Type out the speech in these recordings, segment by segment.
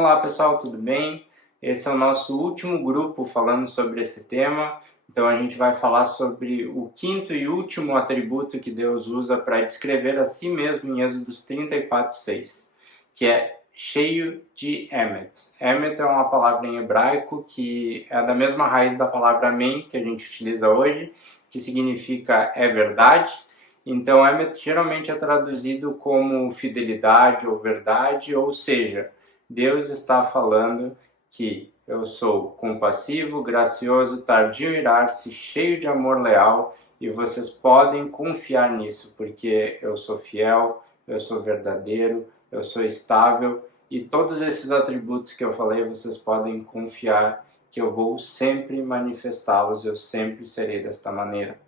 Olá pessoal, tudo bem? Esse é o nosso último grupo falando sobre esse tema. Então a gente vai falar sobre o quinto e último atributo que Deus usa para descrever a si mesmo em Êxodos 34:6, que é cheio de Emet. Emet é uma palavra em hebraico que é da mesma raiz da palavra amém que a gente utiliza hoje, que significa é verdade. Então, Emet geralmente é traduzido como fidelidade ou verdade, ou seja, Deus está falando que eu sou compassivo, gracioso, tardio em irar-se, cheio de amor leal, e vocês podem confiar nisso, porque eu sou fiel, eu sou verdadeiro, eu sou estável, e todos esses atributos que eu falei, vocês podem confiar que eu vou sempre manifestá-los, eu sempre serei desta maneira.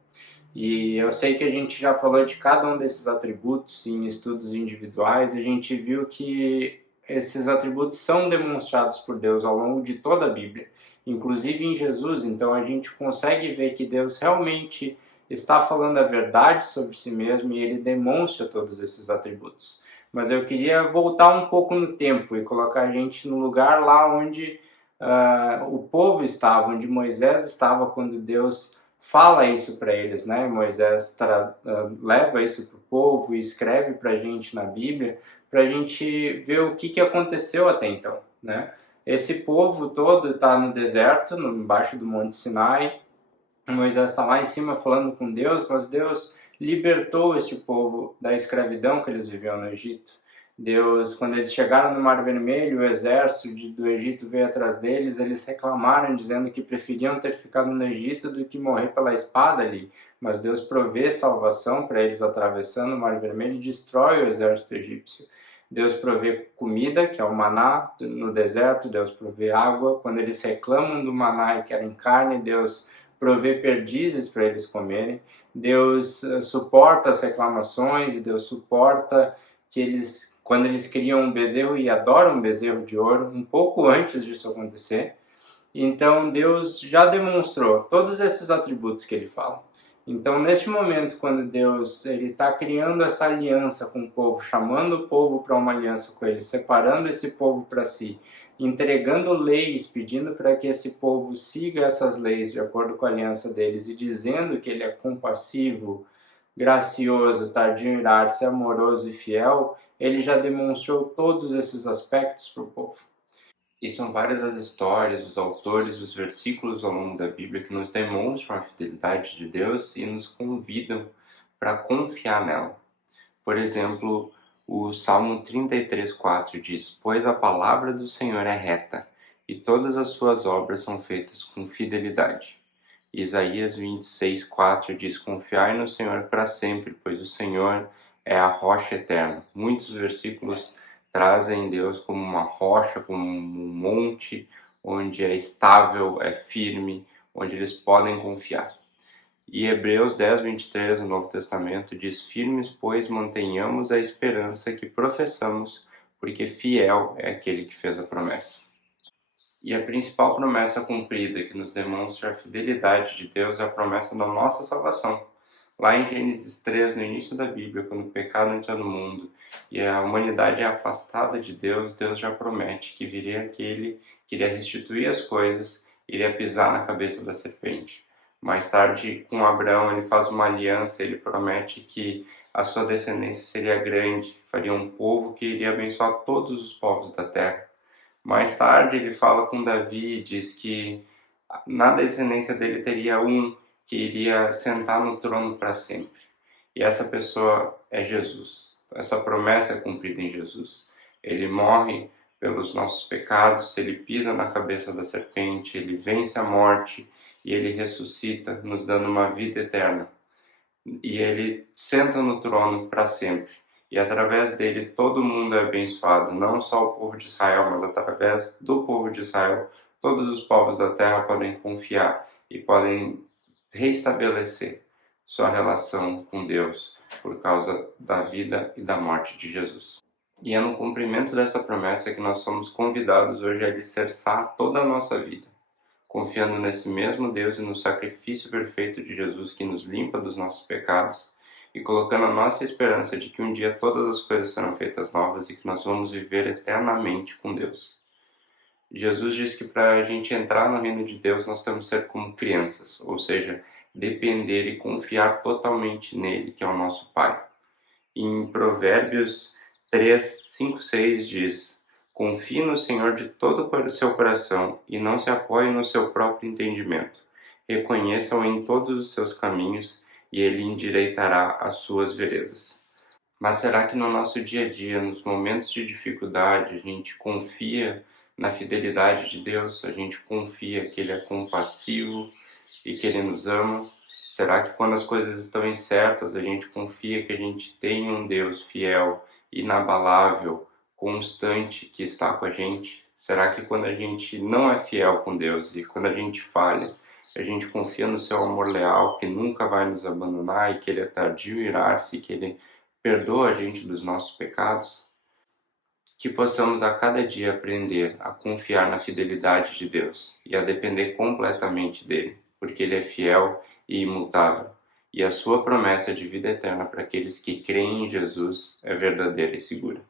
E eu sei que a gente já falou de cada um desses atributos em estudos individuais, e a gente viu que esses atributos são demonstrados por Deus ao longo de toda a Bíblia, inclusive em Jesus. Então a gente consegue ver que Deus realmente está falando a verdade sobre si mesmo e ele demonstra todos esses atributos. Mas eu queria voltar um pouco no tempo e colocar a gente no lugar lá onde o povo estava, onde Moisés estava quando Deus fala isso para eles, né? Moisés leva isso para o povo e escreve para a gente na Bíblia, para a gente ver o que aconteceu até então, né? Esse povo todo está no deserto, embaixo do Monte Sinai. Moisés está lá em cima falando com Deus, mas Deus libertou esse povo da escravidão que eles viviam no Egito. Deus, quando eles chegaram no Mar Vermelho, o exército do Egito veio atrás deles, eles reclamaram dizendo que preferiam ter ficado no Egito do que morrer pela espada ali. Mas Deus provê salvação para eles atravessando o Mar Vermelho e destrói o exército egípcio. Deus provê comida, que é o maná no deserto, Deus provê água. Quando eles reclamam do maná e querem carne, Deus provê perdizes para eles comerem. Deus suporta as reclamações e Deus suporta que eles, quando eles criam um bezerro e adoram um bezerro de ouro, um pouco antes disso acontecer. Então Deus já demonstrou todos esses atributos que ele fala. Então neste momento, quando Deus está criando essa aliança com o povo, chamando o povo para uma aliança com ele, separando esse povo para si, entregando leis, pedindo para que esse povo siga essas leis de acordo com a aliança deles e dizendo que ele é compassivo, gracioso, tardio em irar-se, amoroso e fiel, ele já demonstrou todos esses aspectos para o povo. E são várias as histórias, os autores, os versículos ao longo da Bíblia que nos demonstram a fidelidade de Deus e nos convidam para confiar nela. Por exemplo, o Salmo 33:4 diz: Pois a palavra do Senhor é reta, e todas as suas obras são feitas com fidelidade. Isaías 26:4 diz: Confiai no Senhor para sempre, pois o Senhor é a rocha eterna. Muitos versículos trazem Deus como uma rocha, como um monte, onde é estável, é firme, onde eles podem confiar. E Hebreus 10:23 no Novo Testamento diz: Firmes, pois, mantenhamos a esperança que professamos, porque fiel é aquele que fez a promessa. E a principal promessa cumprida que nos demonstra a fidelidade de Deus é a promessa da nossa salvação. Lá em Gênesis 3, no início da Bíblia, quando o pecado entra no mundo e a humanidade é afastada de Deus, Deus já promete que viria aquele que iria restituir as coisas, iria pisar na cabeça da serpente. Mais tarde, com Abraão, ele faz uma aliança, ele promete que a sua descendência seria grande, faria um povo que iria abençoar todos os povos da terra. Mais tarde, ele fala com Davi e diz que na descendência dele teria um que iria sentar no trono para sempre. E essa pessoa é Jesus. Essa promessa é cumprida em Jesus. Ele morre pelos nossos pecados, ele pisa na cabeça da serpente, ele vence a morte e ele ressuscita, nos dando uma vida eterna. E ele senta no trono para sempre. E através dele todo mundo é abençoado, não só o povo de Israel, mas através do povo de Israel, todos os povos da terra podem confiar e podem reestabelecer sua relação com Deus por causa da vida e da morte de Jesus. E é no cumprimento dessa promessa que nós somos convidados hoje a alicerçar toda a nossa vida, confiando nesse mesmo Deus e no sacrifício perfeito de Jesus que nos limpa dos nossos pecados e colocando a nossa esperança de que um dia todas as coisas serão feitas novas e que nós vamos viver eternamente com Deus. Jesus diz que para a gente entrar no reino de Deus nós temos que ser como crianças, ou seja, depender e confiar totalmente nele, que é o nosso Pai. Em Provérbios 3, 5, 6 diz: Confie no Senhor de todo o seu coração e não se apoie no seu próprio entendimento. Reconheça-o em todos os seus caminhos e ele endireitará as suas veredas. Mas será que no nosso dia a dia, nos momentos de dificuldade, a gente confia na fidelidade de Deus? A gente confia que Ele é compassivo e que Ele nos ama? Será que quando as coisas estão incertas, a gente confia que a gente tem um Deus fiel, inabalável, constante, que está com a gente? Será que quando a gente não é fiel com Deus e quando a gente falha, a gente confia no seu amor leal, que nunca vai nos abandonar e que Ele é tardio em irar-se, que Ele perdoa a gente dos nossos pecados? Que possamos a cada dia aprender a confiar na fidelidade de Deus e a depender completamente dele, porque ele é fiel e imutável, e a sua promessa de vida eterna para aqueles que creem em Jesus é verdadeira e segura.